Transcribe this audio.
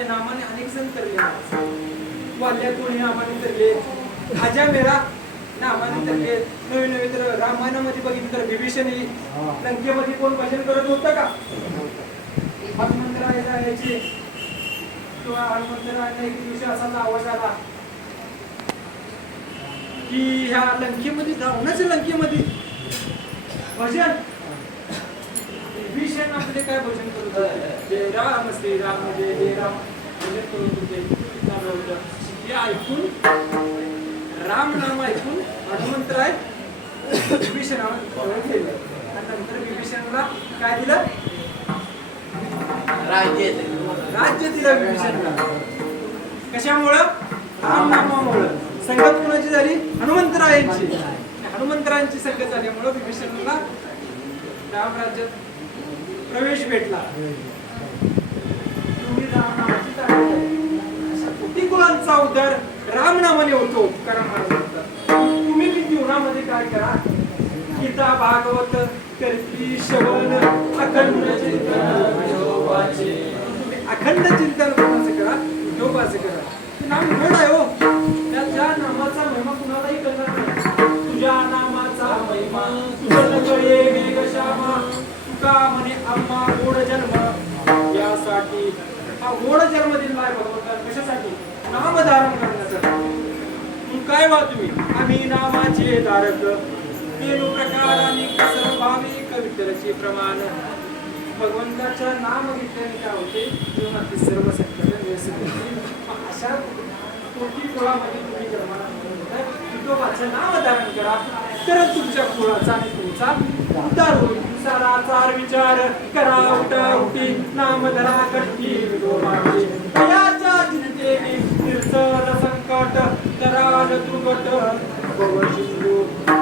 आहे नामाने अनेक जण तरले वाल्यातून नामाने तरले आजा मेरा नामाने तरले नवे नवे तर रामायणामध्ये बघितलं तर विभीषण ही लंकेमध्ये कोण भजन करत होतं का हनुमंतराय जायचे किंवा हनुमंतरायला एक दिवशी असाच आवाज आला की ह्या लंकेमध्ये रावणाच्या लंकेमध्ये भजन विभीषण आपले काय भजन करत होते जय राम श्रीराम जय राम भजन करत होते हे ऐकून राम नाम ऐकून हनुमंतराय विभीषणावर गेले आणि नंतर विभीषणाला काय दिलं राज्य दिलं विभीषणाला कशामुळं राम नामामुळं संगत कोणाची झाली हनुमंतरायांची हनुमंतरायांची संगत झाल्यामुळं विभीषणाला राम राज्यात प्रवेश भेटला तुम्ही राम नामाची अशा कोटी कुळांचा उद्धार राम नामाने होतो कारण तुम्ही बी जीवनामध्ये काय करा गीता भागवत कीर्ती श्रवण अखंड चिंतन कोणाचं करा विठोबाचं करा ते नाम गोड आहे हो त्या नामाचा महिमा कुणालाही कळणार नाही तुझ्या नामाचा महिमा तुझ्याकडे मेघश्यामा तुका म्हणे आम्हा गोड जन्म यासाठी हा गोड जन्म दिलाय भगवंताने कशासाठी नाम धारण करण्यासाठी काय वा तुम्ही आम्ही नामाचे धारक वेणू प्रकाराने सर्व भावी कवितरचे प्रमाण भगवंताच्या नाम घेतल्याने काय होते जीवनातील सर्व संकट अशा कोटी कुळामध्ये तुम्ही जन्माला विठोबाचं नाम धारण करा तर तुमच्या कुळाचा आणि तुमचा उद्धार होईल सारा चार विचार करा उठा उठी नाम धरा कट्टी विठोबाची दयाच्या चिंतेने निर्चल संकट तराल दुर्गट भव सिंधू